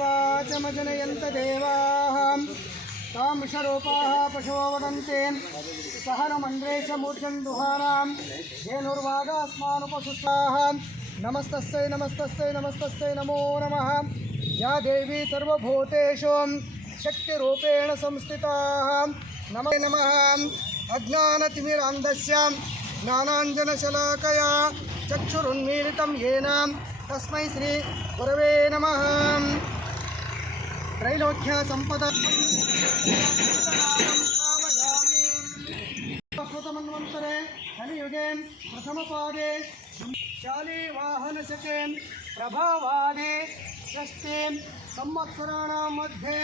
वाचमजनयन्त देवाः तां विषरूपाः पशवो वदन्ते सहरमण्ड्रेश मूर्छन् दुहानां धेनुर्वागास्मानुपसुष्टाः नमस्तस्यै नमस्तस्यै नमस्तस्यै नमो नमः या देवी सर्वभूतेषु शक्तिरूपेण संस्थिताः। नमो नमः। अज्ञानतिमिरान्धस्य ज्ञानाञ्जनशलाकया चक्षुरुन्मीलितं येन। तस्मै श्री गुरवे नमः। त्रैलोक्य सम्पदा। कृतमन्वन्तरे कलियुगे, प्रथमपादे, शालीवाहनशके, प्रभावादे षष्ठे संवत्सराणां मध्ये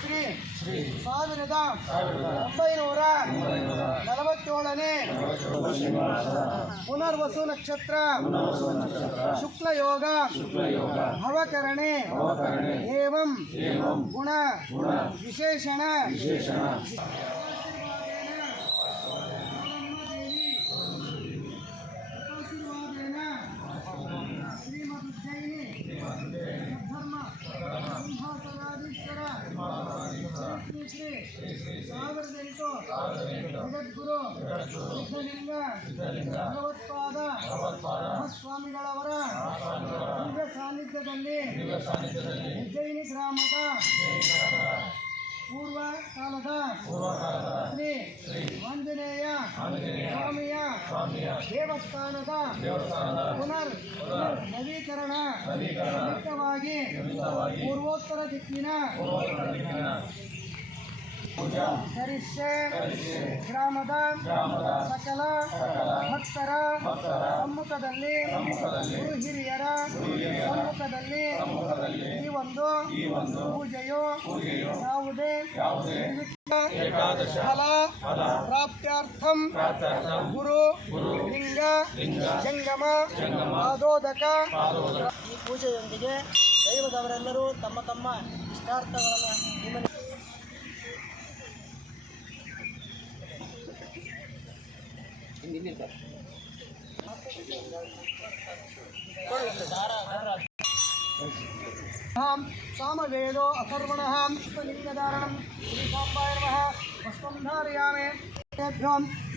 ಶ್ರೀ ಸಾವಿರದ ಒಂಬೈನೂರ ನಲವತ್ತೇಳನೇ ಪುನರ್ವಸು ನಕ್ಷತ್ರ ಶುಕ್ಲಯೋಗ ಭವಕರಣೆ ಏವಂ ಗುಣ ವಿಶೇಷಣ ಸಿದ್ಧಲಿಂಗ ಭಗವತ್ಪಾದ ಮಹಾಸ್ವಾಮಿಗಳವರ ದಿವ್ಯ ಸಾನ್ನಿಧ್ಯದಲ್ಲಿ ಉಜ್ಜಯಿನಿ ಗ್ರಾಮದ ಪೂರ್ವ ಕಾಲದ ಶ್ರೀ ಆಂಜನೇಯ ಸ್ವಾಮಿಯ ದೇವಸ್ಥಾನದ ಪುನರ್ ನವೀಕರಣ ನಿಮಿತ್ತವಾಗಿ ಪೂರ್ವೋತ್ತರ ದಿಕ್ಕಿನ ಕರಿಷ್ಯೆ ಗ್ರಾಮದ ಸಕಲ ಭಕ್ತರ ಸಮ್ಮುಖದಲ್ಲಿ ಗುರು ಹಿರಿಯರ ಸಮ್ಮುಖದಲ್ಲಿ ಈ ಒಂದು ಪೂಜೆಯು ಯಾವುದೇ ಫಲ ಪ್ರಾಪ್ತ್ಯರ್ಥಂ ಗುರು ಲಿಂಗ ಜಂಗಮ ಪಾದೋದಕ. ಈ ಪೂಜೆಯೊಂದಿಗೆ ದೈವದವರೆಲ್ಲರೂ ತಮ್ಮ ತಮ್ಮ ಇಷ್ಟಾರ್ಥಗಳನ್ನು सामवेदो अथर्वणः पुष्पलिङ्गधारणं श्रीसाम्बाय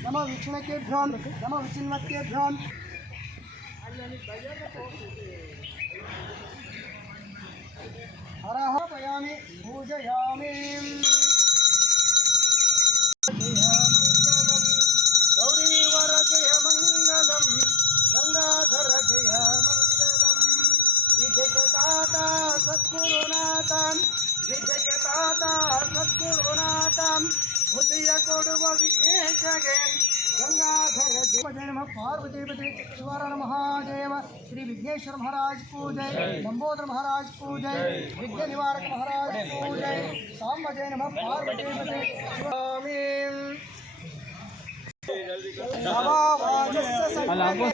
नमः विष्णुकेभ्यो नम विचिन्वत्येभ्यो हरः पयामि पूजयामि। ಸದ್ಗುರುನಾಥಂ ವಿಜಯತಾತ ಸದ್ಗುರುನಾಥಂ ಬುದ್ಧಿಯ ಕೊಡುವ ವಿಶೇಷಗೆ ಗಂಗಾಧರ ಜಯ ನಮ ಪಾರ್ವತೀಪತಿ ಶಿವರಣ ಮಹಾದೇವ ಶ್ರೀ ವಿಘ್ನೇಶ್ವರ ಮಹಾರಾಜ್ ಪೂಜೆ ಲಂಬೋದರ ಮಹಾರಾಜ್ ಪೂಜೆ ವಿಘ್ನ ನಿವಾರಕ ಮಹಾರಾಜ್ ಪೂಜೆ ಸಾಂಬ ಜಯ ನಮ ಪಾರ್ವತೀಪತಿ ಸ್ವಾಮಿ ನವಾವಾಚಸ್ಯ ಸಂಕಟೆ-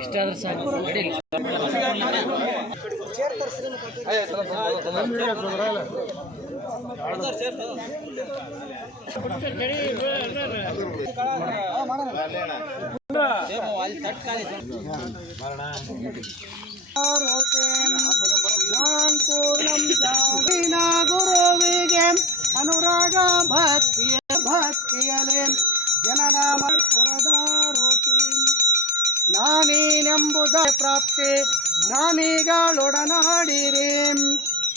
ಇಷ್ಟಾದ್ರೆ ಸಾಕು ಗುರುವಿಗೆ ಅನುರಾಗ ಭಕ್ತಿಯ ಭಕ್ತಿಯಲೆ ಜನನಾಮ ಪುರದಾರೋತಿ ನಾನೇನೆಂಬುದ ಪ್ರಾಪ್ತಿ ಜ್ಞಾನಿಗಳೊಡನಾಡಿರೇಂ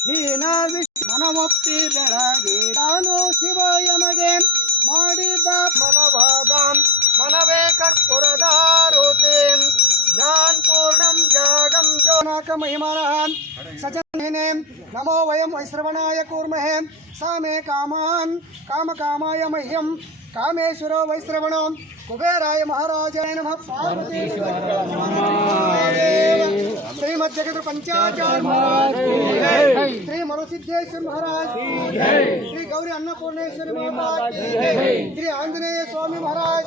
ಹೀನ ವಿಶ್ ಮನವೊಪ್ಪಿ ಬೆಳಗಿ ಶಿವ ಯಮಗೆ ಮಾಡಿದ ಫಲವಾದ ಮನವೇ ಕರ್ಪುರದಾರುತೆ ಜ್ಞಾನ್ ಪೂರ್ಣಂ ಜಾಗಂ ಜೋನಾಕ ಮಹಿಮಾನ್ ಸಜನೇನೆ నమో వయం వైశ్రవణాయ కూర్మహే సామే కామాన్ కామ కామాయ మహ్యం కామేశ్వరో వైశ్రవణం कुबेराय महाराज नम। श्रीमद्जगत पंचाचार्य श्री मनोसिद्धेश्वर महाराज श्री गौरी अन्नपूर्णेश्वरी महाराज श्री आंजनेय स्वामी महाराज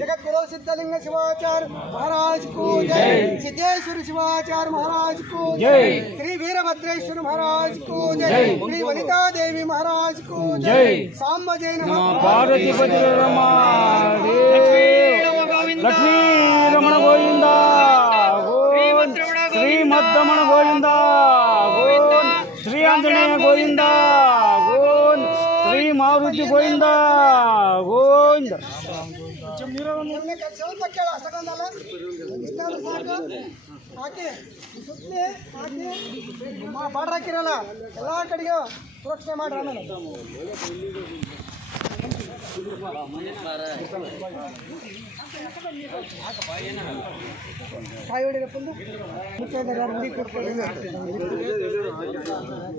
जगत गुरु सिद्धलिंग शिवाचार्य महाराज को जय। सिद्धेश्वर शिवाचार्य महाराज को जय। श्री वीरभद्रेश्वर महाराज को जय। श्री वनिता देवी महाराज को जय। सांब जय पार्वती ಲಕ್ಷ್ಮೀ ರಮಣ ಗೋವಿಂದ ಗೋವಿಂದ ಶ್ರೀಮದ್ದಮಣ ಗೋವಿಂದ. ಗೋವಿಂದ ಶ್ರೀ ಆಂಜನೇಯ ಗೋವಿಂದ. ಗೋವಿಂದ. ಶ್ರೀ ಮಾರುತಿ ಗೋವಿಂದ. ಗೋವಿಂದ ಹಾಕಿ ಸುತ್ತಲಿ ಹಾಕಿ ಬಾರ್ಡರ್ ಹಾಕಿರಲ್ಲ ಎಲ್ಲ ಕಡೆಗೆ ಸುರಕ್ಷೆ ಮಾಡ್ರಿ ಆಮೇಲೆ.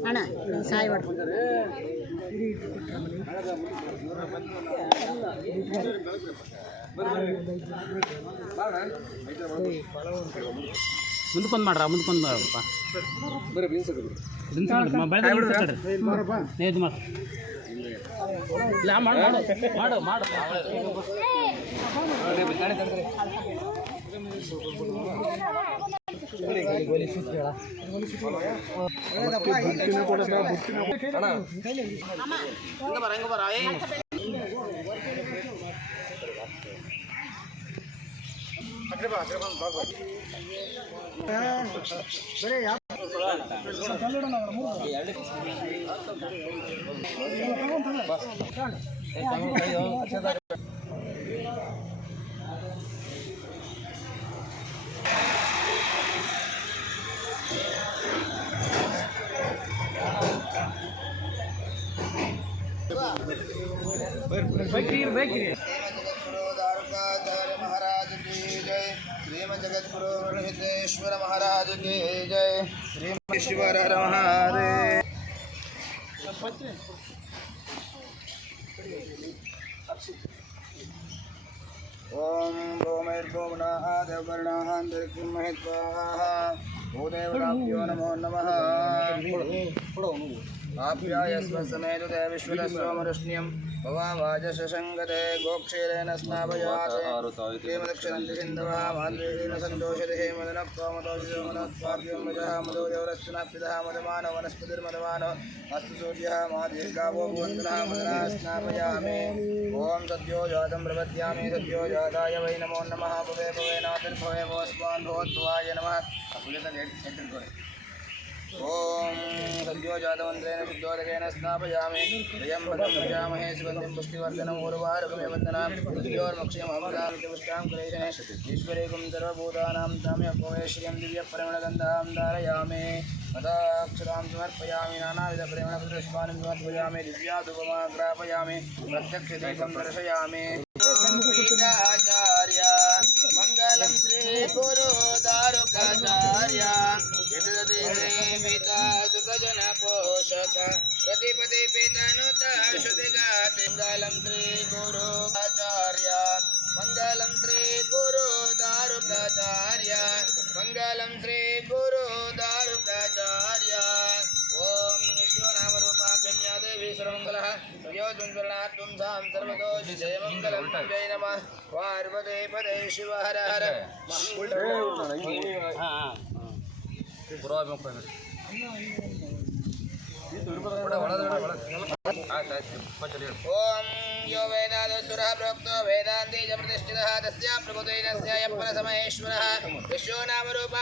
ಅಣ್ಣ ಸಾಯಿ ಮುಂದೆ ಮುಂದಕ್ಕೊಂದು ಮಾಡ್ರ ಮುಂದಕ್ಕೊಂದು ಮಾಡ್ರಪ್ಪ. ಬರೀ ಬೀನ್ಸ್ ಬೀನ್ಸ್ ಮಾಡಿ ಇದು ಮಾಡಿ ಇಲ್ಲ ಮಾಡು ಮಾಡು ಮಾಡು ಮಾಡು ಬರೀ ಬೇಕ್ರಿ ಬೇಕ್ರಿ ईश्वर महादेव ओम गोमैर्गोमणाः देववर्णाः दीर्घमहित्वाः भूदेवताभ्यो नमो नमः। आप्यायस्व समेत विश्वदस्वमरुष्ण्यं भवावाजशङ्गते गोक्षीरेण माद्रेण सन्तोषति। हेमदनत्वामतोषितोमनत्वाभ्यं वजः मदो देवरश्चनापितः मदमानो वनस्पतिर्मदमानो। अस्तु सूर्यः मा दीर्घावो मदना स्नापयामि ॐ सद्यो जातं प्रपद्यामि सद्यो जाताय वै नमो नमः। भवे भवे नातिर्भवे भवस्मान् भवद्भवाय नमः। ॐ सद्योजातमन्त्रेण शुद्धोदकेन स्नापयामि जयं भद्रं प्रजामहे सुगन्धिं पुष्टिवर्धनम् ऊर्वारुकमे वन्दनां। विद्योर्मक्षयमभ्रामितपुष्टां कलेशने ईश्वरेकं सर्वभूतानां ताम्यपोये श्रियं दिव्यपरिमणगन्धां धारयामि। मदाक्षरां समर्पयामि नानाविधपरिमणपुष्पाणि समर्पयामि दिव्याधुपमाग्रापयामि प्रत्यक्षदीपं दर्शयामि। मङ्गलं श्रीगुरु सेविता सुखजन पोषक प्रतिपदि पितनुत श्रुतिजाति मङ्गलं श्रीगुरु आचार्य मङ्गलं श्रीगुरु दारुकाचार्य मङ्गलं श्रीगुरु दारुकाचार्य ॐ विश्वनामरूपाभ्यं या देवी सर्वमङ्गलः। प्रयोजनगणात्मं सां सर्वतो जयमङ्गलं। जय नमः। पार्वते पदे शिव हर हर। ಹಾಂ ಹಾಂ ಪುರಾವೆ ಮುಖಂಡ ಓಂ ಯೋ ವೇದಾದಸುರ ಪ್ರೋಕ್ತೋ ವೇದಾಂತಿ ಚ ಪ್ರತಿಷ್ಠಿತಃ ತಸ್ಯಾಂ ಪ್ರಭುತೈನಸ್ಯ ಯಪ್ಪನ ಸಮಯೇಶ್ವರಃ ವಿಶ್ವೋ ನಾಮರೂಪ